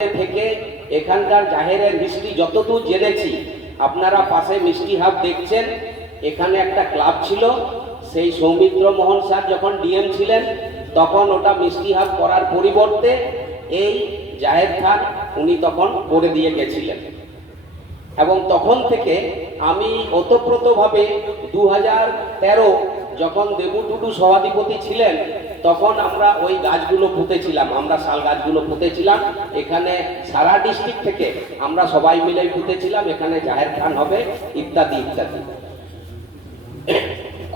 থেকে এখানকার জাহেরের হিস্ট্রি যতদূর জেনেছি, আপনারা পাশে মিষ্টি হাব দেখছেন, এখানে একটা ক্লাব ছিল। সেই সৌমিত্র মোহন স্যার যখন ডিএম ছিলেন তখন ওটা মিষ্টি হাব করার পরিবর্তে এই জাহের খান উনি তখন করে দিয়ে গেছিলেন। এবং তখন থেকে আমি ওতপ্রোতভাবে 2013 যখন দেবু টুডু সভাধিপতি ছিলেন তখন আমরা ওই গাছগুলো পুঁতেছিলাম, আমরা শাল গাছগুলো পুঁতেছিলাম। এখানে সারা ডিস্ট্রিক্ট থেকে আমরা সবাই মিলে পুঁতেছিলাম, এখানে জাহের খান হবে ইত্যাদি ইত্যাদি।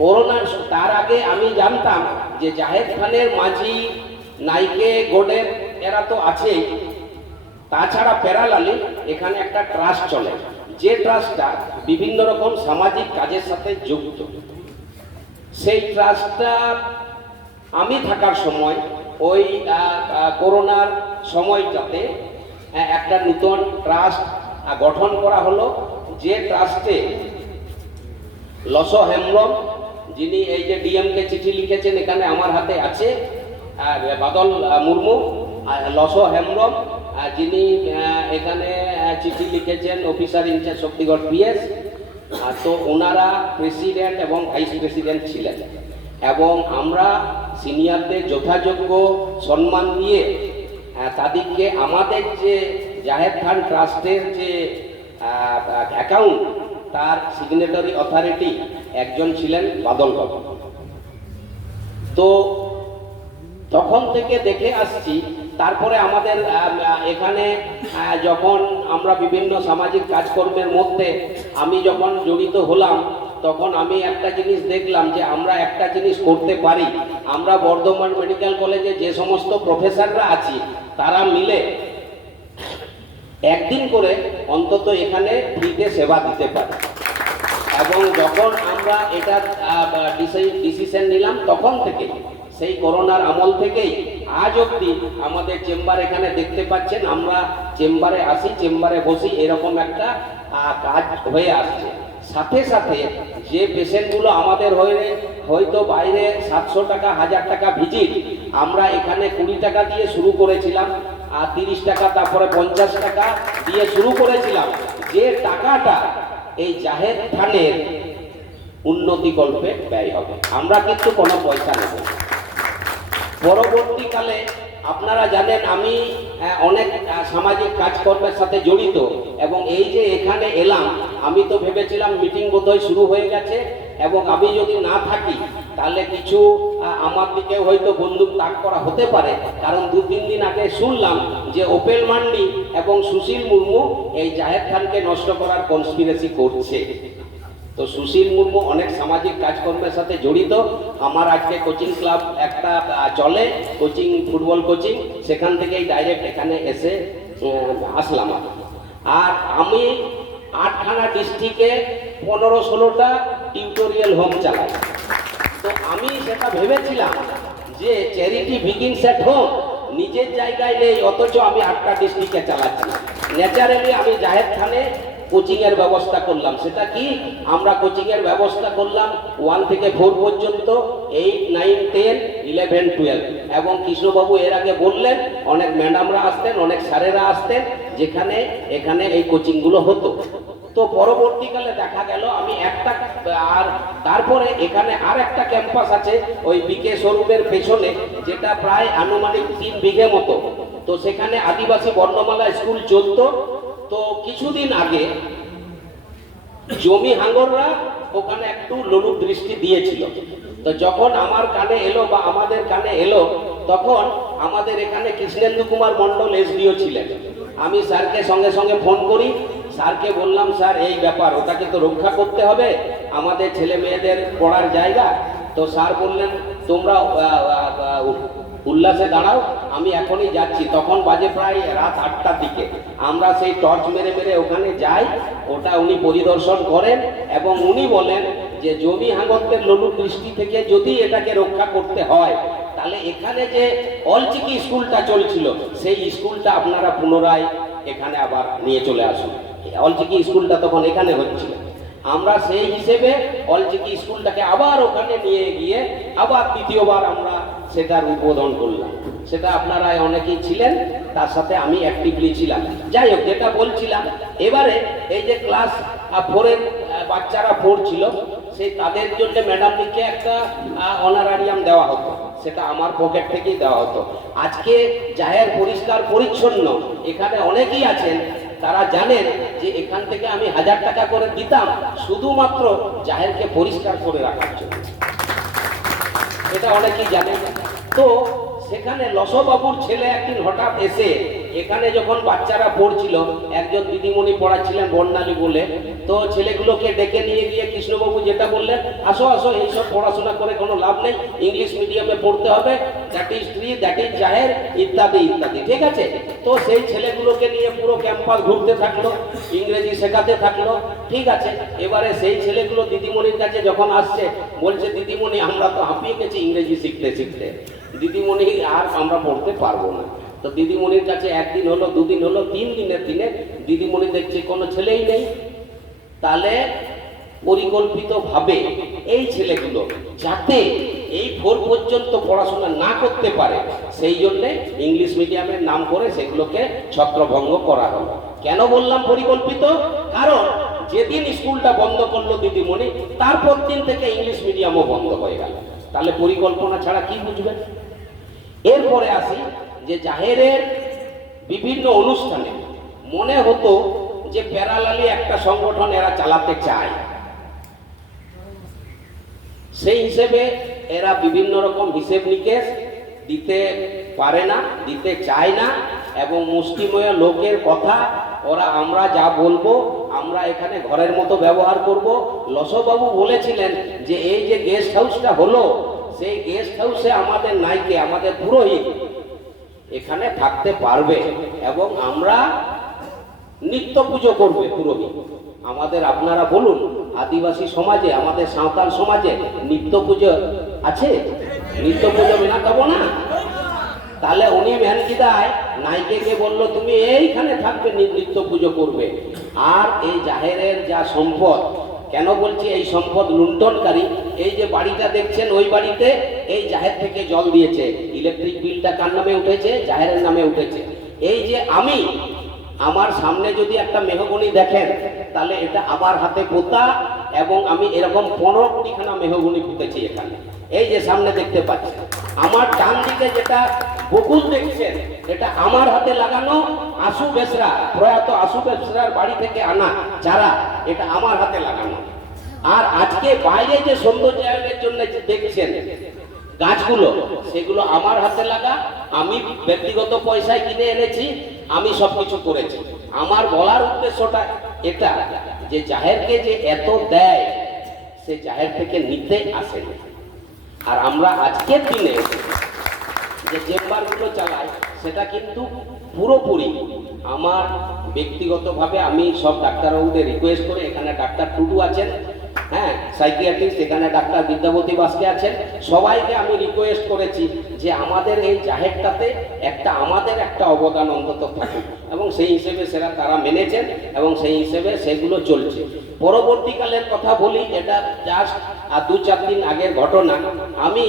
করোনার তার আগে আমি জানতাম যে জাহের খানের মাঝি, নাইকে, গোডের এরা তো আছেই, তাছাড়া প্যারালালি এখানে একটা ট্রাস্ট চলে, যে ট্রাস্টটা বিভিন্ন রকম সামাজিক কাজের সাথে যুক্ত। সেই ট্রাস্টটা আমি থাকার সময় ওই করোনার সময়টাতে একটা নতুন ট্রাস্ট গঠন করা হলো, যে ট্রাস্টে লস হেমব্রম, যিনি এই যে ডিএমকে চিঠি লিখেছেন এখানে আমার হাতে আছে, আর বাদল মুর্মু, লস হেমব্রম যিনি এখানে চিঠি লিখেছেন অফিসার ইনচার্জ শক্তিগড় পিএস, তো ওনারা প্রেসিডেন্ট এবং ভাইস প্রেসিডেন্ট ছিলেন। এবং আমরা সিনিয়রদের যথাযোগ্য সম্মান দিয়ে তাদেরকে আমাদের যে জাহের খান ট্রাস্টের যে অ্যাকাউন্ট, তার সিগনেটারি অথরিটি একজন ছিলেন বাদল বাবু। তো তখন থেকে দেখে আসছি। তারপরে আমাদের এখানে যখন আমরা বিভিন্ন সামাজিক কাজকর্মের মধ্যে আমি যখন জড়িত হলাম, তখন আমি একটা জিনিস দেখলাম যে আমরা একটা জিনিস করতে পারি। আমরা বর্ধমান মেডিকেল কলেজে যে সমস্ত প্রফেসররা আছি তারা মিলে একদিন করে অন্তত এখানে ফ্রিতে সেবা দিতে পারি। এবং যখন আমরা এটা ডিসিশন নিলাম তখন থেকে, সেই করোনার আমল থেকেই আজ অবধি আমাদের চেম্বার এখানে দেখতে পাচ্ছেন, আমরা চেম্বারে আসি, চেম্বারে বসি, এরকম একটা কাজ হয়ে আসছে। সাথে সাথে যে পেশেন্টগুলো আমাদের হয়তো বাইরে 700 টাকা 1000 টাকা ভিজিট, আমরা এখানে 20 টাকা দিয়ে শুরু করেছিলাম, আর 30 টাকা, তারপরে 50 টাকা দিয়ে শুরু করেছিলাম। যে টাকাটা এই জাহের খানের উন্নতি কল্পে ব্যয় হবে, আমরা কিন্তু কোনো পয়সা নেব। পরবর্তীকালে আপনারা জানেন আমি অনেক সামাজিক কাজকর্মের সাথে জড়িত, এবং এই যে এখানে এলাম আমি তো ভেবেছিলাম মিটিং বোধহয় শুরু হয়ে গেছে এবং আমি যদি না থাকি তাহলে কিছু আমার দিকে হয়তো বন্দুক তাক করা হতে পারে। কারণ 2-3 দিন আগে শুনলাম যে ওপেল মান্ডি এবং সুশীল মুর্মু এই জাহের খানকে নষ্ট করার কনস্পিরেসি করছে। তো সুশীল মুর্মু অনেক সামাজিক কাজকর্মের সাথে জড়িত। আমার আজকে কোচিং ক্লাব একটা চলে, কোচিং, ফুটবল কোচিং, সেখান থেকেই ডাইরেক্ট এখানে এসে আসলাম। আর আমি 8খানা ডিস্ট্রিক্টে 15-16টা টিউটোরিয়াল হোম চালাই। তো আমি সেটা ভেবেছিলাম যে চ্যারিটি বিগিনস এট হোম, নিজের জায়গায় নেই, অথচ আমি 8টা ডিস্ট্রিক্টে চালাচ্ছি। ন্যাচারালি আমি জাহের খানে কোচিংয়ের ব্যবস্থা করলাম। সেটা কি, আমরা কোচিংয়ের ব্যবস্থা করলাম 1 থেকে 4 পর্যন্ত, 8, 9, 10, 11, 12। এবং কৃষ্ণবাবু এর আগে বললেন অনেক ম্যাডামরা আসতেন, অনেক স্যারেরা আসতেন, যেখানে এখানে এই কোচিংগুলো হতো। তো পরবর্তীকালে দেখা গেল আমি একটা, আর তারপরে এখানে আর একটা ক্যাম্পাস আছে ওই বিকে শোরুমের পেছনে, যেটা প্রায় আনুমানিক 3 বিঘে মতো। তো সেখানে আদিবাসী বর্ণমালা স্কুল চলতো। তো কিছুদিন আগে জমি হাঙ্গররা ওখানে একটু লোলু দৃষ্টি দিয়েছিল। তো যখন আমার কানে এলো বা আমাদের কানে এলো, তখন আমাদের এখানে কৃষ্ণেন্দু কুমার মণ্ডল এসডিও ছিলেন। আমি স্যারকে সঙ্গে সঙ্গে ফোন করি, স্যারকে বললাম স্যার এই ব্যাপার, ওটাকে তো রক্ষা করতে হবে, আমাদের ছেলে মেয়েদের পড়ার জায়গা। তো স্যার বললেন তোমরা উল্লাসে দাঁড়াও, আমি এখনই যাচ্ছি। তখন বাজে প্রায় রাত 8টার দিকে। আমরা সেই টর্চ মেরে মেরে ওখানে যাই, ওটা উনি পরিদর্শন করেন এবং উনি বলেন যে জমি হাঙ্গরদের লোলু দৃষ্টি থেকে যদি এটাকে রক্ষা করতে হয়, তাহলে এখানে যে অলচিকি স্কুলটা চলছিল সেই স্কুলটা আপনারা পুনরায় এখানে আবার নিয়ে চলে আসুন। অলচিকি স্কুলটা তখন এখানে হচ্ছিল। আমরা সেই হিসেবে অলচিকি স্কুলটাকে আবার ওখানে নিয়ে গিয়ে আবার দ্বিতীয়বার আমরা সেটার উদ্বোধন করলাম। সেটা আপনারা অনেকেই ছিলেন। তার সাথে আমি অ্যাক্টিভলি ছিলাম। যাই হোক, যেটা বলছিলাম, এবারে এই যে ক্লাস 4-এর বাচ্চারা পড়ছিল, সেই তাদের জন্য ম্যাডামকে একটা অনারারিয়াম দেওয়া হতো, সেটা আমার পকেট থেকেই দেওয়া হতো। আজকে জাহের পরিষ্কার পরিচ্ছন্ন, এখানে অনেকেই আছেন তারা জানেন যে এখান থেকে আমি 1000 টাকা করে দিতাম শুধুমাত্র জাহেরকে পরিষ্কার করে রাখার জন্য, এটা অনেকেই জানেন। তো সেখানে লসবাবুর ছেলে একদিন হঠাৎ এসে এখানে যখন বাচ্চারা পড়ছিল, একজন দিদিমণি পড়াচ্ছিলেন বর্ণালী বলে, তো ছেলেগুলোকে ডেকে নিয়ে গিয়ে কৃষ্ণবাবু যেটা বললেন, আসো আসো, এইসব পড়াশোনা করে কোনো লাভ নেই, ইংলিশ মিডিয়ামে পড়তে হবে, that is free, that is জাহের, ইত্যাদি ইত্যাদি। ঠিক আছে, তো সেই ছেলেগুলোকে নিয়ে পুরো ক্যাম্পাস ঘুরতে থাকলো, ইংরেজি শেখাতে থাকলো। ঠিক আছে, এবারে সেই ছেলেগুলো দিদিমণির কাছে যখন আসছে, বলছে দিদিমণি আমরা তো হাঁপিয়ে গেছি ইংরেজি শিখতে শিখতে, দিদিমণি আর আমরা পড়তে পারবো না। তো দিদিমণির কাছে একদিন হলো, দুদিন হলো, 3 দিনের দিনে দিদিমণি দেখছে কোনো ছেলেই নেই। তাহলে পরিকল্পিতভাবে এই ছেলেগুলো যাতে এই 4 পর্যন্ত পড়াশোনা না করতে পারে, সেই জন্যে ইংলিশ মিডিয়ামের নাম করে সেগুলোকে ছত্রভঙ্গ করা হলো। কেন বললাম পরিকল্পিত? কারণ যেদিন স্কুলটা বন্ধ করলো দিদিমণি, তারপর দিন থেকে ইংলিশ মিডিয়ামও বন্ধ হয়ে গেল। তাহলে পরিকল্পনা ছাড়া কি বুঝবেন? এরপরে আসি যে জাহেরের বিভিন্ন অনুষ্ঠানে মনে হতো যে প্যারালালি একটা সংগঠন এরা চালাতে চায়, সেই হিসেবে এরা বিভিন্ন রকম হিসেব নিকেশ দিতে পারে না, দিতে চায় না, এবং মুষ্টিমেয় লোকের কথা ওরা আমরা যা বলবো আমরা এখানে ঘরের মতো ব্যবহার করব। লসবাবু বলেছিলেন যে এই যে গেস্ট হাউসটা হলো, সেই গেস্ট হাউসে আমাদের নাইকে, আমাদের পুরোহিত এখানে থাকতে পারবে এবং আমরা নিত্য পুজো করবে পুরোহিত। আমাদের আপনারা বলুন, আদিবাসী সমাজে, আমাদের সাঁওতাল সমাজে নিত্য পুজো আছে? নিত্য পুজো মেনা দেবো না? তাহলে উনি মেহনকিদায় নাইকে বললো তুমি এইখানে থাকবে, নিত্য পুজো করবে। আর এই জাহেরের যা সম্পদ, কেন বলছি এই সম্পদ লুণ্ঠনকারী, এই যে বাড়িটা দেখছেন, ওই বাড়িতে এই জাহের থেকে জল দিয়েছে, ইলেকট্রিক বিলটা কার নামে উঠেছে? জাহেরের নামে উঠেছে। এই যে আমি, আমার সামনে যদি একটা মেহগনি দেখেন, তাহলে এটা আমার হাতে পোতা, এবং আমি এরকম 15টিখানা মেহগনি পুঁতেছি এখানে, এই যে সামনে দেখতে পাচ্ছেন। আমার ডান দিকে যেটা বকুল দেখছেন, এটা আমার হাতে লাগানো আশু বেসরা, প্রয়াত আশু বেসরার বাড়ি থেকে আনা চারা, এটা আমার হাতে লাগানো। আর আজকে বাইরে যে সৌন্দর্যায়নের জন্য দেখছেন গাছগুলো, সেগুলো আমার হাতে লাগা, আমি ব্যক্তিগত পয়সায় কিনে এনেছি, আমি সবকিছু করেছি। আমার বলার উদ্দেশ্যটা এটা যে জাহেরকে যে এত দেয়, সে জাহের থেকে নিতে আসে না। আর আমরা আজকের দিনে যে চেম্বারগুলো চালাই, সেটা কিন্তু পুরোপুরি আমার ব্যক্তিগতভাবে আমি সব ডাক্তারবাবুদের রিকোয়েস্ট করে, এখানে ডাক্তার টুডু আছেন, হ্যাঁ সাইকিয়াট্রিস্ট, এখানে ডাক্তার বিদ্যাপতি বাস্কে আছেন, সবাইকে আমি রিকোয়েস্ট করেছি যে আমাদের এই জাহেরটাতে আমাদের একটা অবদান অন্তত থাকুক, এবং সেই হিসেবে তারা মেনেছেন এবং সেই হিসেবে সেগুলো চলছে। পরবর্তীকালের কথা বলি, এটা জাস্ট 2-4 দিন আগের ঘটনা। আমি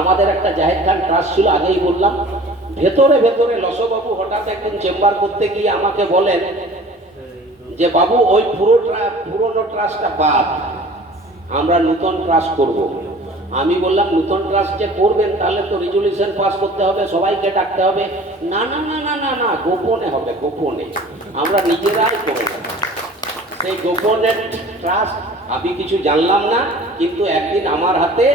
আমাদের একটা জাহের খান ট্রাস্ট ছিল, আগেই বললাম। ভেতরে ভেতরে লসবাবু হঠাৎ একদিন চেম্বার করতে গিয়ে আমাকে বলেন যে বাবু ওই পুরনো ট্রাস্টটা বাদ, আমরা নতুন ট্রাস্ট করব। আমি বললাম নতুন ট্রাস্ট যে করবেন তাহলে তো রেজুলিউশন পাস করতে হবে, সবাইকে ডাকতে হবে। না না না না না না, গোপনে হবে, গোপনে, আমরা নিজেরাই করব। সেই গোপনের ট্রাস্ট আমি কিছু জানলাম না, কিন্তু একদিন আমার হাতে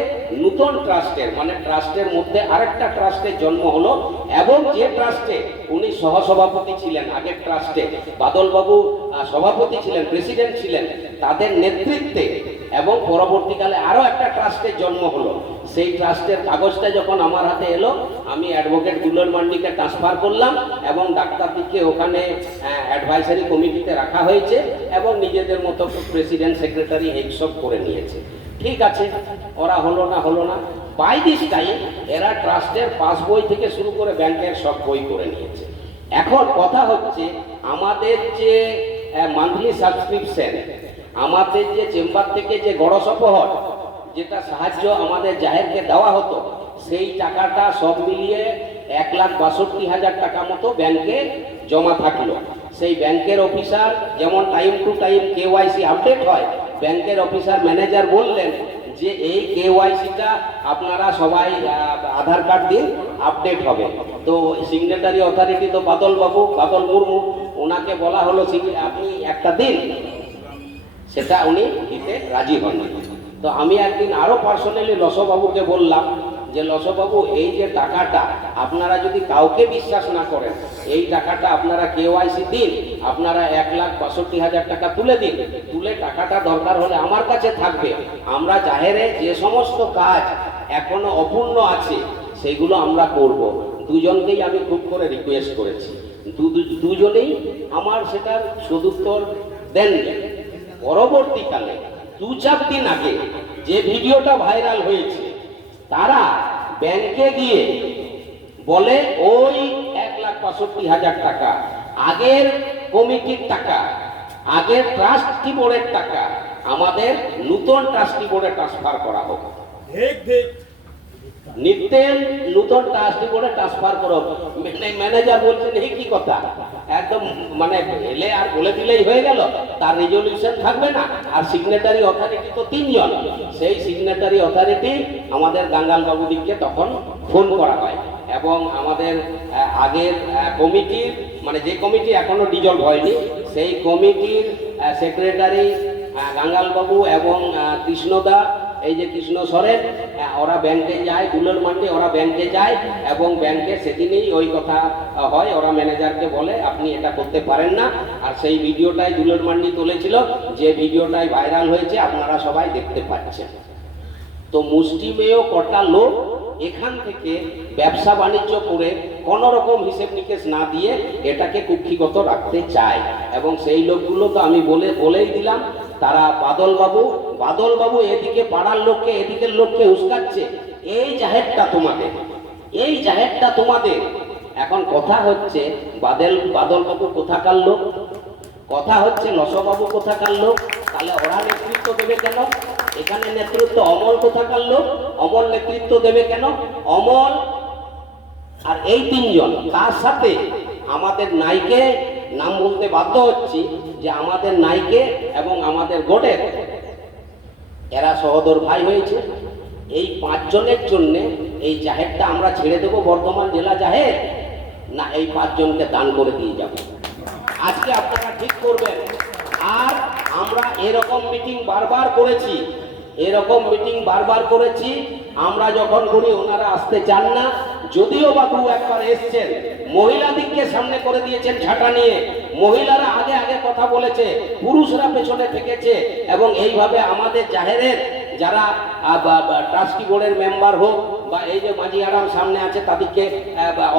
নতুন ট্রাস্টের, মানে ট্রাস্টের মধ্যে আরেকটা ট্রাস্টের জন্ম হলো, এবং যে ট্রাস্টে উনি সহসভাপতি ছিলেন, আগের ট্রাস্টে বাদলবাবু সভাপতি ছিলেন, প্রেসিডেন্ট ছিলেন, তাদের নেতৃত্বে, এবং পরবর্তীকালে আরো একটা ট্রাস্টের জন্ম হলো। সেই ট্রাস্টের কাগজটা যখন আমার হাতে এলো, আমি অ্যাডভোকেট দুলাল মান্ডিকে ট্রান্সফার করলাম, এবং ডাক্তারদিকে ওখানে অ্যাডভাইসারি কমিটিতে রাখা হয়েছে, এবং নিজেদের মতো প্রেসিডেন্ট, সেক্রেটারি এইসব করে নিয়েছে। ঠিক আছে, ওরা হলো না। বাই দিস টাইম এরা ট্রাস্টের পাস বই থেকে শুরু করে ব্যাংকের সব বই করে নিয়েছে। এখন কথা হচ্ছে, আমাদের যে মান্থলি সাবস্ক্রিপশন, আমাদের যে চেম্বার থেকে যে গড়সপহর, যেটা সাহায্য আমাদের জাহেরকে দেওয়া হতো, সেই টাকাটা সব মিলিয়ে 1,62,000 টাকা মতো ব্যাংকে জমা থাকলো। সেই ব্যাংকের অফিসার যেমন time to time KYC update হয়, ব্যাংকের অফিসার ম্যানেজার বললেন যে এই KYCটা আপনারা সবাই আধার কার্ড দিন, আপডেট হবে। তো সিগনেটারি অথরিটি তো বাদল মুর্মু, ওনাকে বলা হলো আপনি একটা দিন, সেটা উনি দিতে রাজি হননি। তো আমি একদিন আরো পার্সোনালি লসবাবুকে বললাম যে লসবাবু, এই যে টাকাটা আপনারা যদি কাউকে বিশ্বাস না করেন, এই টাকাটা আপনারা KYC দিন, আপনারা 1,62,000 টাকা তুলে দিন, তুলে টাকাটা দরকার হলে আমার কাছে থাকবে। আমরা জাহেরে যে সমস্ত কাজ এখনো অপূর্ণ আছে সেগুলো আমরা করব। দুজনকেই আমি খুব করে রিকোয়েস্ট করেছি, দুজনেই আমার সেটার সদুত্তর দেননি। পরবর্তীকালে 2-4 দিন আগে যে ভিডিওটা ভাইরাল হয়েছে, তারা ব্যাংকে গিয়ে বলে ওই 1,62,000 টাকা আগের কমিটির টাকা, আগের ট্রাস্টি বোর্ডের টাকা আমাদের নতুন ট্রাস্টি বোর্ডে ট্রান্সফার করা হোক। নিত্যেন নতুন ট্রাস্টি বোর্ডে ট্রান্সফার করো। ম্যানেজার বলছেন এই কি কথা, একদম মানে এলে আর বলে দিলেই হয়ে গেল, তার রেজলিউশন থাকবে না। আর সিগনেটারি অথরিটি তো 3 জন, সেই সিগনেটারি অথরিটি আমাদের গাঙ্গাল বাবুদিকে তখন ফোন করা হয় এবং আমাদের আগের কমিটির, মানে যে কমিটি এখনো ডিজলভ হয়নি, সেই কমিটির সেক্রেটারি গাঙ্গাল বাবু এবং কৃষ্ণদা, এই যে কৃষ্ণ সরেন, ওরা ব্যাংকে যায়, দুলার মান্ডি ওরা ব্যাংকে যায় এবং ব্যাংকে সেদিনই ওই কথা হয়। ওরা ম্যানেজারকে বলে আপনি এটা করতে পারেন না। আর সেই ভিডিওটাই দুলার মান্ডি তুলেছিল, যে ভিডিওটাই ভাইরাল হয়েছে, আপনারা সবাই দেখতে পাচ্ছেন। তো মুষ্টিমেয় কটা লোক এখান থেকে ব্যবসা বাণিজ্য করে কোনো রকম হিসেব নিকেশ না দিয়ে এটাকে কুক্ষিগত রাখতে চায়। এবং সেই লোকগুলো তো আমি বলেই দিলাম, তারা বাদলবাবু এদিকে পাড়ার লোককে, এদিকের লোককে উস্কাচ্ছে, এই জাহেরটা তোমাদের, এই জাহেরটা তোমাদের। এখন কথা হচ্ছে বাদলবাবু কোথাকার লোক, কথা হচ্ছে লসবাবু কোথাকার লোক, তাহলে ওরা নেতৃত্ব দেবে কেন? এখানে নেতৃত্ব অমল কোথাকার লোক, অমল নেতৃত্ব দেবে কেন? অমল আর এই 3 জন, তার সাথে আমাদের নাইকে নাম বলতে বাধ্য হচ্ছি যে আমাদের নাইকে এবং আমাদের গোটের এরা সহোদর ভাই হয়েছে। এই 5 জনের জন্য এই জাহেরটা আমরা ছেড়ে দেবো বর্ধমান জেলা জাহের, না এই 5 জনকে দান করে দিয়ে যাব? আজকে আপনারা ঠিক করবেন। আর আমরা এরকম মিটিং বারবার করেছি, আমরা যখন করি ওনারা আসতে চান না। যদিও বা 2-1 এসছেন, মহিলাদিককে সামনে করে দিয়েছেন ঝাঁটা নিয়ে, মহিলারা আগে কথা বলেছে, পুরুষরা পেছনে থেকেছে এবং এইভাবে আমাদের জাহেরের যারা ট্রাস্টি বোর্ডের মেম্বার হোক বা এই যে মাঝি আরাম সামনে আছে, তাদেরকে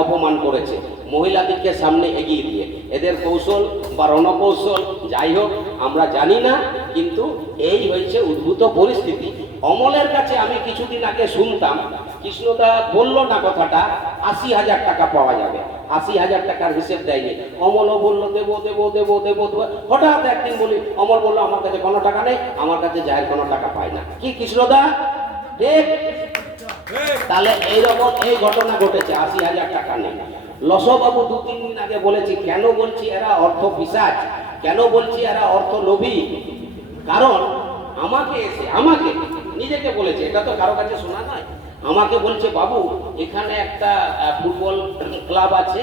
অপমান করেছে মহিলাদিককে সামনে এগিয়ে দিয়ে। এদের কৌশল বা রণকৌশল যাই হোক আমরা জানি না, কিন্তু এই হয়েছে উদ্ভূত পরিস্থিতি। অমলের কাছে আমি কিছুদিন আগে শুনতাম, কৃষ্ণদা বলল না কথাটা, 80,000 টাকা পাওয়া যাবে, 80,000 টাকার হিসেব দেয়নি। অমলও বললো দেবো। হঠাৎ একদিন বলি, অমল বললো আমার কাছে কোনো টাকা নেই, আমার কাছে জাহের কোনো টাকা পায় না। কি কৃষ্ণদা ঠিক? তাহলে এইরকম এই ঘটনা ঘটেছে, 80,000 টাকা নেই। লসবাবু 2-3 দিন আগে বলেছি, কেন বলছি এরা অর্থ পিশাচ, কেন বলছি এরা অর্থ লোভী? কারণ আমাকে নিজেকে বলেছে, এটা তো কারো কাছে শোনা নয়, আমাকে বলছে বাবু এখানে একটা ফুটবল ক্লাব আছে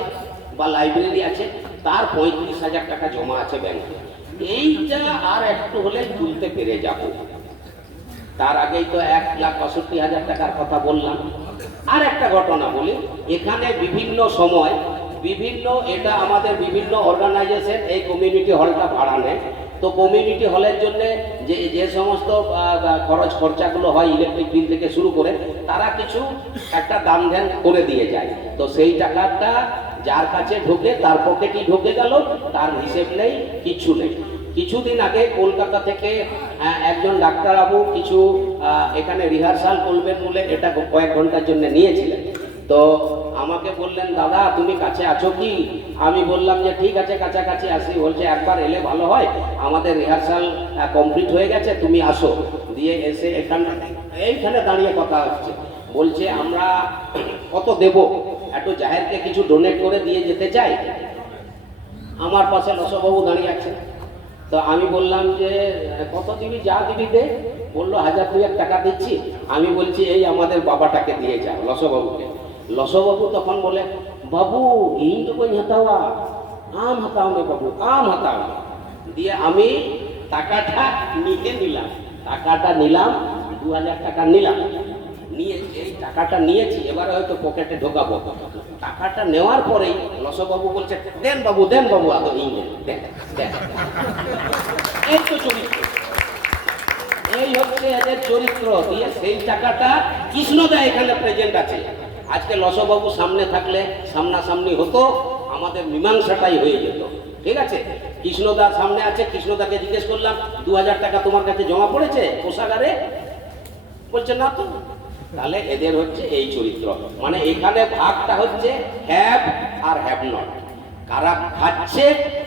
বা লাইব্রেরি আছে, তার 35,000 টাকা জমা আছে ব্যাংকে, এইটা আর একটু হলে তুলতে পেরে যাব। তার আগেই তো 1,62,000 টাকার কথা বললাম। আর একটা ঘটনা বলি, এখানে বিভিন্ন সময় এটা আমাদের বিভিন্ন অর্গানাইজেশন এই কমিউনিটি হলটা ভাড়া নেয়। তো কমিউনিটি হলের জন্য যে সমস্ত খরচাগুলো হয়, ইলেকট্রিক বিল থেকে শুরু করে, তারা কিছু একটা দাম ধ্যান করে দিয়ে যায়। তো সেই টাকাটা যার কাছে ঢোকে তার পকেটই ঢোকে গেল, তার হিসেব নেই, কিছু নেই। কিছুদিন আগে কলকাতা থেকে একজন ডাক্তারবাবু কিছু এখানে রিহার্সাল করবেন বলে এটা কয়েক ঘন্টার জন্য নিয়েছিলেন। তো আমাকে বললেন, দাদা তুমি কাছে আছো কি? আমি বললাম যে ঠিক আছে, কাছাকাছি আসি। বলছে একবার এলে ভালো হয়, আমাদের রিহার্সাল কমপ্লিট হয়ে গেছে, তুমি আসো। দিয়ে এসে এইখানে দাঁড়িয়ে কথা হচ্ছে, বলছে আমরা কত দেব? একটু জাহেরকে কিছু ডোনেট করে দিয়ে যেতে চাই। আমার পাশে লসবাবু দাঁড়িয়ে আছেন। তো আমি বললাম যে কত দিবি, যা দিবি দে। বললো 1000-2000 টাকা দিচ্ছি। আমি বলছি এই আমাদের বাবাটাকে দিয়ে যাও, লসবাবুকে। লসবাবু তখন বলে, বাবু ইন তো কই হাতাওয়া, আম হাতাও নে বাবু, আম হাতাও। দিয়ে আমি টাকাটা নিয়ে নিলাম, টাকাটা নিলাম, 2000 টাকা নিলাম। নিয়ে এই টাকাটা নিয়েছি, এবারে হয়তো পকেটে ঢোকাবো। টাকাটা নেওয়ার পরেই লসবাবু বলছে, দেন বাবু, দেন বাবু, আদৌ ইংরেজ দেন দেন। এই তো চরিত্র, এই হচ্ছে এদের চরিত্র। দিয়ে সেই টাকাটা কৃষ্ণদা এখানে প্রেজেন্ট আছে। আজকে লসবাবু সামনে থাকলে, সামনাসামনি হতো, আমাদের মীমাংসাটাই হয়ে যেত। ঠিক আছে, কৃষ্ণদা সামনে আছে। কৃষ্ণদাকে জিজ্ঞেস করলাম, 2000 টাকা তোমার কাছে জমা পড়েছে কোষাগারে? বলছে না তো। তাহলে এদের হচ্ছে এই চরিত্র। মানে এখানে ভাগটা হচ্ছে হ্যাভ আর হ্যাভ নট। কারা খাচ্ছে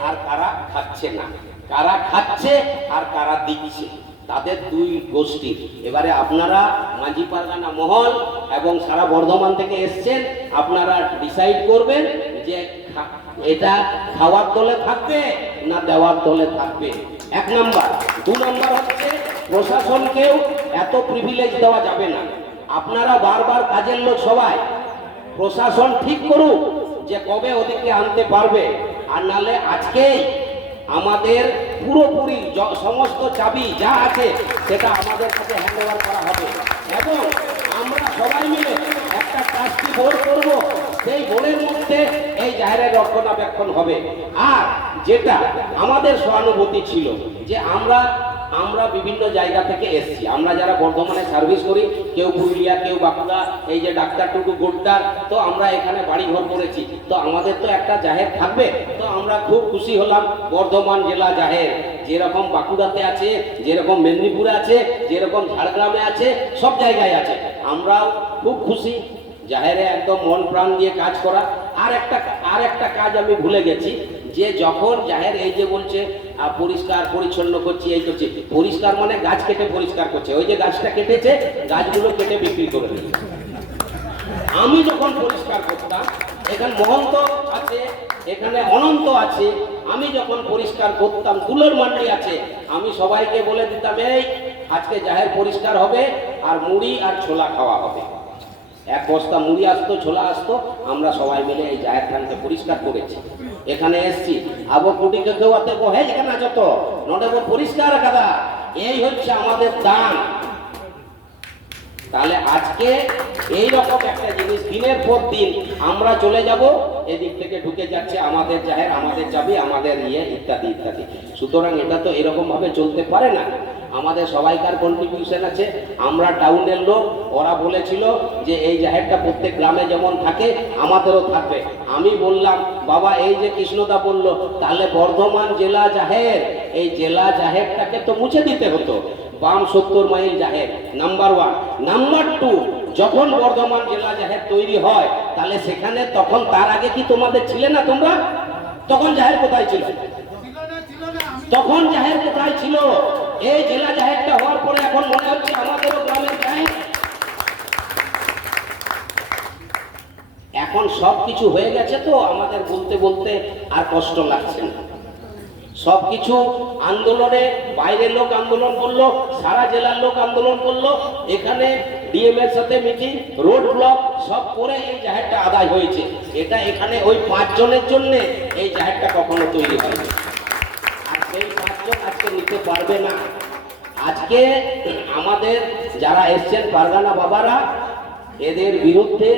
আর কারা খাচ্ছে না, কারা খাচ্ছে আর কারা দিচ্ছে, তাদের দুই গোষ্ঠী। এবারে আপনারা মাঝি পারগানা মহল এবং সারা বর্ধমান থেকে এসছেন, আপনারা ডিসাইড করবেন যে এটা খাওয়ার দলে থাকবে না দেওয়ার দলে থাকবে। 1 নাম্বার। 2 নাম্বার হচ্ছে প্রশাসনকেও এত প্রিভিলেজ দেওয়া যাবে না। আপনারা বারবার কাজের লোক সবাই, প্রশাসন ঠিক করুক যে কবে ওদিকে আনতে পারবে। আর নালে আজকেই আমাদের পুরোপুরি সমস্ত চাবি যা আছে সেটা আমাদের কাছে হ্যান্ড ওভার করা হবে এবং আমরা সবাই মিলে একটা ট্রাস্টি বোর্ড করব। সেই বোর্ডের মধ্যে এই জাহেরের রক্ষণাবেক্ষণ হবে। আর যেটা আমাদের সহানুভূতি ছিল যে আমরা বিভিন্ন জায়গা থেকে এসেছি, আমরা যারা বর্ধমানে সার্ভিস করি, কেউ পুরুলিয়া, কেউ বাঁকুড়া, এই যে ডাক্তার টুটু গোড্ডার, তো আমরা এখানে বাড়ি ঘর করেছি। তো আমাদের তো একটা জাহের থাকবে। তো আমরা খুব খুশি হলাম, বর্ধমান জেলা জাহের যেরকম বাঁকুড়াতে আছে, যেরকম মেদিনীপুরে আছে, যেরকম ঝাড়গ্রামে আছে, সব জায়গায় আছে। আমরাও খুব খুশি জাহেরে একদম মন প্রাণ দিয়ে কাজ করা। আর একটা কাজ আমি ভুলে গেছি, যে যখন জাহের এই যে বলছে পরিষ্কার পরিচ্ছন্ন করছি, এই করছি, পরিষ্কার মানে গাছ কেটে পরিষ্কার করছে। ওই যে গাছটা কেটেছে, গাছগুলো কেটে বিক্রি করে দিচ্ছে। আমি যখন পরিষ্কার করতাম, এখানে মহন্ত আছে, এখানে অনন্ত আছে, আমি যখন পরিষ্কার করতাম, দুলোর মান্ডি আছে, আমি সবাইকে বলে দিতাম এই আজকে জাহের পরিষ্কার হবে আর মুড়ি আর ছোলা খাওয়া হবে। 1 বস্তা মুড়ি আসতো, ছোলা আসতো, আমরা সবাই মিলে এই জাহের খানকে পরিষ্কার করেছি। এখানে এসছি, আবো কুটিকে কেউ আতে হে এখানে আছো তো নডে পরিষ্কার কাদা, এই হচ্ছে আমাদের দান। তাহলে আজকে এই রকম একটা জিনিস দিনের পর দিন আমরা চলে যাব, এদিক থেকে ঢুকে যাচ্ছে আমাদের জাহের, আমাদের চাবি, আমাদের ইয়ে ইত্যাদি ইত্যাদি। সুতরাং এটা তো এরকম ভাবে চলতে পারে না। আমাদের সবাইকার কন্ট্রিবিউশন আছে। আমরা টাউনের লোক, ওরা বলেছিল যে এই জাহেরটা প্রত্যেক গ্রামে যেমন থাকে আমাদেরও থাকবে। আমি বললাম বাবা এই যে কৃষ্ণদা বলল, তাহলে বর্ধমান জেলা জাহের, এই জেলা জাহেরটাকে তো মুছে দিতে হতো। বাম 70 মাইল জাহের নাম্বার 1। নাম্বার 2, যখন বর্ধমান জেলা জাহের তৈরি হয়, তাহলে সেখানে তখন তার আগে কি তোমাদের ছিলে না তোমরা? তখন জাহের কোথায় ছিল? তখন জাহের কোথায় ছিল? এই জেলা জাহেরটা হওয়ার পরে এখন মনে হচ্ছে আমাদেরও গ্রামের জাহের। এখন সব কিছু হয়ে গেছে, তো আমাদের বলতে বলতে আর কষ্ট লাগছে না। সবকিছু আন্দোলনে, বাইরের লোক আন্দোলন করলো, সারা জেলার লোক আন্দোলন করলো, এখানে ডিএম এর সাথে মিটিং, রোড ব্লক সব করে এই জাহেরটা আদায় হয়েছে। এটা এখানে ওই 5 জনের জন্য এই জাহেরটা কখনো তৈরি হয়নি। আর সেই 5 জন আজকে নিতে পারবে না। আজকে আমাদের যারা এসছেন পারগানা বাবারা, এদের বিরুদ্ধে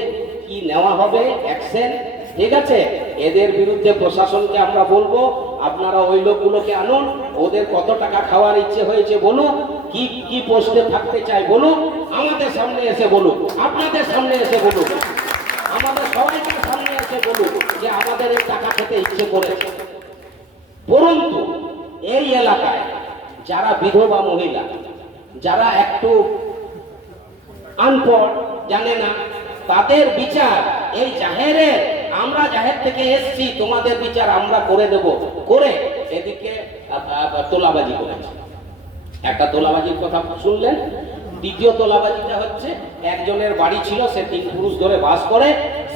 কি নেওয়া হবে অ্যাকশন, ঠিক আছে? এদের বিরুদ্ধে প্রশাসনকে আমরা বলবো আপনারা ওই লোকগুলোকে আনুন, ওদের কত টাকা খাওয়ার ইচ্ছে হয়েছে বলুন, কি কি পোস্টে থাকতে চাই বলুন, আমাদের সামনে এসে বলুন, আপনাদের সামনে এসে বলুন, আমাদের সবাইকে সামনে এসে বলুন যে আমাদের এই টাকা খেতে ইচ্ছে করেছে। পরন্তু এই এলাকায় যারা বিধবা মহিলা, যারা একটু আনপড়, জানে না, তাদের বিচার এই জাহেরের, আমরা জাহের থেকে এসছি, তোমাদের বিচার আমরা করে দেব, করে এদিকে তোলাবাজি করেছে। একটা তোলাবাজির কথা শুনলেন। দ্বিতীয় তোলাবাজিটা হচ্ছে, একজনের বাড়ি ছিল, সে 3 পুরুষ ধরে বাস করে,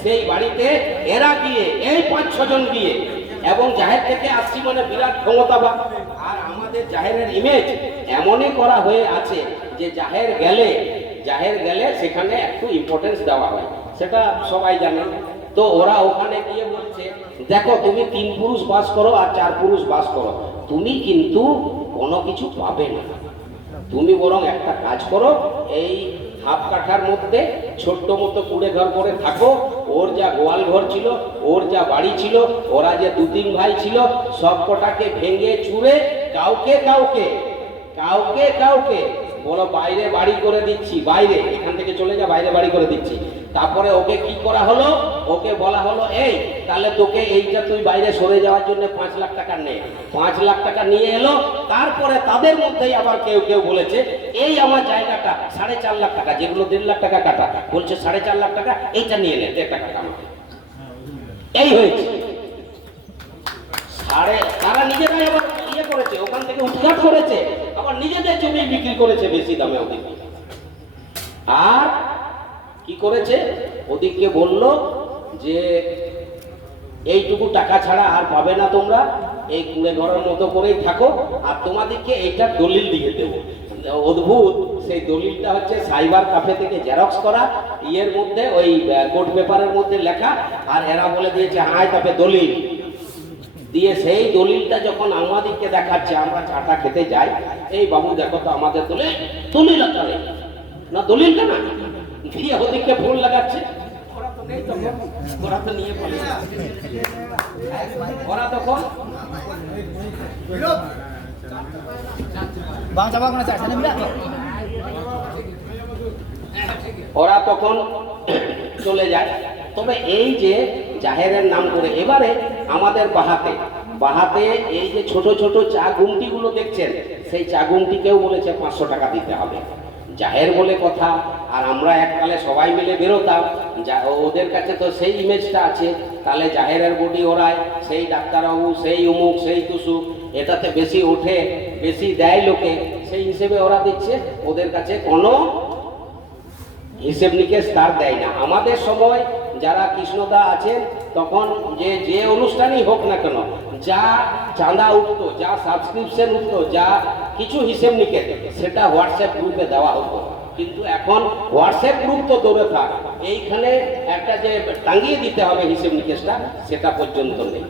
সেই বাড়িতে এরা গিয়ে এই 5-6 জন গিয়ে, এবং জাহের থেকে আসছি মানে বিরাট ক্ষমতাবান। আর আমাদের জাহেরের ইমেজ এমনই করা হয়ে আছে যে জাহের গেলে সেখানে একটু ইম্পর্টেন্স দেওয়া হয়, সেটা সবাই জানে। তো ওরা ওখানে গিয়ে বলছে, দেখো তুমি 3 পুরুষ বাস করো আর 4 পুরুষ বাস করো, তুমি কিন্তু কোনো কিছু পাবে না। তুমি বরং একটা কাজ করো, এই হাফ কাঠার মধ্যে ছোট্ট মতো কুড়ে ঘর করে থাকো। ওর যা গোয়াল ঘর ছিল, ওর যা বাড়ি ছিল, ওরা যে 2-3 ভাই ছিল, সব কটাকে ভেঙে চুরে কাউকে বলো বাইরে বাড়ি করে দিচ্ছি, বাইরে এখান থেকে চলে যা, বাইরে বাড়ি করে দিচ্ছি। তারপরে ওকে কি করা হলো, ওকে বলা হলো, এই তাহলে তোকে এইটা তুই বাইরে সরে যাওয়ার জন্য 5 লাখ টাকা নে। 5 লাখ টাকা নিয়ে এলো। তারপরে তাদের মধ্যেই আবার কেউ বলেছে, এই আমার জায়গাটা 4.5 লাখ টাকা, যেগুলো 1.5 লাখ টাকা কাটা, বলছে 4.5 লাখ টাকা এইটা নিয়ে নে, 1.5 টাকা আমাকে। এই হয়েছে। তারা নিজেরাই আবার ইয়ে করেছে, ওখান থেকে উৎখাত করেছে, আবার নিজেদের জমি বিক্রি করেছে বেশি দামে ওদিকে। আর কি করেছে, ওদিকে বলল যে এইটুকু টাকা ছাড়া আর পাবে না, তোমরা এই কুড়ে ঘরের মতো করেই থাকো, আর তোমাদেরকে এইটার দলিল দিয়ে দেবো। অদ্ভুত সেই দলিলটা হচ্ছে সাইবার ক্যাফে থেকে জেরক্স করা, ইয়ের মধ্যে ওই কোর্ট পেপারের মধ্যে লেখা, আর এরা বলে দিয়েছে হাই তাপে দলিল দিয়ে। সেই দলিলটা যখন আমাদেরকে দেখাচ্ছে, আমরা চাটা খেতে যাই, এই বাবু দেখো তো আমাদের দলিল আকারে না, দলিলটা না দিয়ে ওদিকে ফুল লাগাচ্ছে। ওরা তো নিয়ে বলে, ওরা তখন চলে যায়। তবে এই যে জাহেরের নাম করে, এবারে আমাদের বাহাতে এই যে ছোট ছোট চা গুমটিগুলো দেখছেন, সেই চা গুমটিকেও বলেছে 500 টাকা দিতে হবে। জাহের বলে কথা, আর আমরা এককালে সবাই মিলে বেরোতাম, ওদের কাছে তো সেই ইমেজটা আছে, তাহলে জাহেরের বডি ওরাই, সেই ডাক্তারবাবু, সেই অমুক, সেই তুসুক, এটাতে বেশি ওঠে, বেশি দেয় লোকে, সেই হিসেবে ওরা দিচ্ছে। ওদের কাছে কোনো হিসেব নিকেশ তার দেয় না। আমাদের সময় যারা কৃষ্ণদা আছেন, তখন যে অনুষ্ঠানই হোক না কেন, যা চাঁদা উঠতো, যা সাবস্ক্রিপশন উঠতো, যা কিছু হিসেব নিকেশ, সেটা হোয়াটসঅ্যাপ গ্রুপে দেওয়া হতো। কিন্তু এখন হোয়াটসঅ্যাপ গ্রুপ তো দূরে থাক, এইখানে একটা যে টাঙিয়ে দিতে হবে হিসেব নিকেশটা, সেটা পর্যন্ত নেই।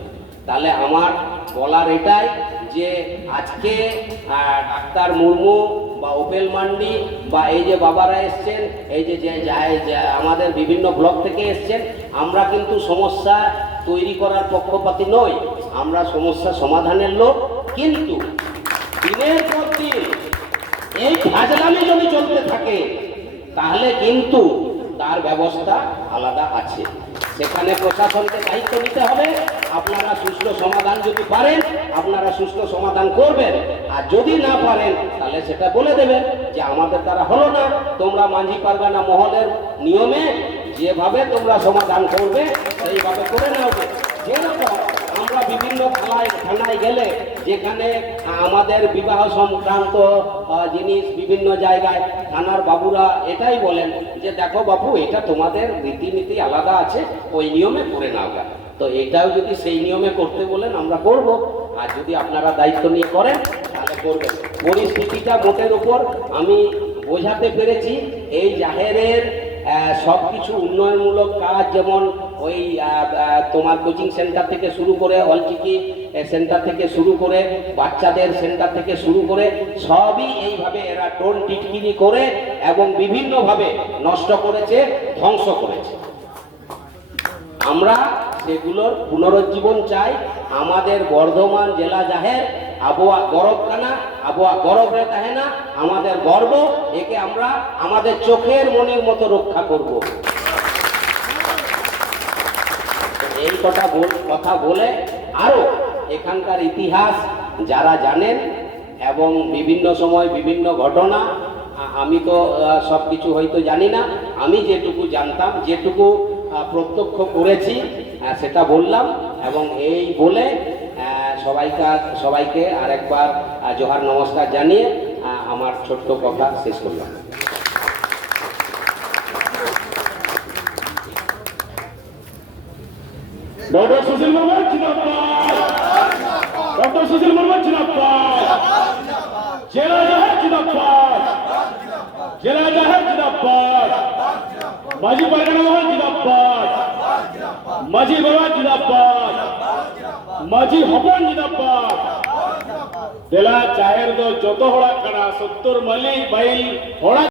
তাহলে আমার বলার এটাই যে আজকে ডাক্তার মুর্মু বা ওপেল মান্ডি বা এই যে বাবারা এসছেন, এই যে আমাদের বিভিন্ন ব্লক থেকে এসছেন, আমরা কিন্তু সমস্যা তৈরি করার পক্ষপাতী নই, আমরা সমস্যা সমাধানের লোক। কিন্তু দিনের পর দিন এই ফাজলামি যদি চলতে থাকে, তাহলে কিন্তু তার ব্যবস্থা আলাদা আছে। সেখানে প্রশাসনকে দায়িত্ব নিতে হবে। আপনারা সুষ্ঠু সমাধান যদি পারেন, আপনারা সুষ্ঠু সমাধান করবেন, আর যদি না পারেন তাহলে সেটা বলে দেবেন যে আমাদের দ্বারা হলো না, তোমরা মাঝি পারগানা মহলের নিয়মে যেভাবে তোমরা সমাধান করবে সেইভাবে করে নেবে। যেরকম আমরা বিভিন্ন থানায় গেলে, যেখানে আমাদের বিবাহ সংক্রান্ত জিনিস বিভিন্ন জায়গায় থানার বাবুরা এটাই বলেন যে দেখো বাবু, এটা তোমাদের রীতিনীতি আলাদা আছে, ওই নিয়মে করে নাও। তো এটাও যদি সেই নিয়মে করতে বলেন আমরা করব, আর যদি আপনারা দায়িত্ব নিয়ে করেন তাহলে করবেন। পরিস্থিতিটা মোটের উপর আমি বোঝাতে পেরেছি। এই জাহেরের সব কিছু উন্নয়নমূলক কাজ, যেমন ওই তোমার কোচিং সেন্টার থেকে শুরু করে, অলচিকি সেন্টার থেকে শুরু করে, বাচ্চাদের সেন্টার থেকে শুরু করে, সবই এইভাবে এরা টোন টিটকিরি করে এবং বিভিন্নভাবে নষ্ট করেছে, ধ্বংস করেছে। আমরা সেগুলোর পুনরুজ্জীবন চাই। আমাদের বর্ধমান জেলা জাহের আবহাওয়া গরব কানা, আবহাওয়া গরবে তাহে না, আমাদের গর্ব, একে আমরা আমাদের চোখের মনির মতো রক্ষা করব। এই কথা বলে আরো এখানকার ইতিহাস যারা জানেন এবং বিভিন্ন সময় বিভিন্ন ঘটনা, আমি তো সব কিছু হয়তো জানি না, আমি যেটুকু জানতাম, যেটুকু প্রত্যক্ষ করেছি সেটা বললাম। এবং এই বলে সবাইকে আরেকবার জোহার নমস্কার জানিয়ে আমার ছোট্ট কথা শেষ করলাম। ডক্টর সুশীল মুর্মু জিন্দাবাদ, ডক্টর সুশীল মুর্মু জিন্দাবাদ, জেলা জাহের জিন্দাবাদ, জেলা জাহের জিন্দাবাদ, মাঝি পারগানা মহল জিন্দাবাদ, মাঝি বাবা জিন্দাবাদ, মাঝি হপন জিন্দাবাদ। জেলা জাহের দো যত হড়া কানা 70 মালি বাইল হড়া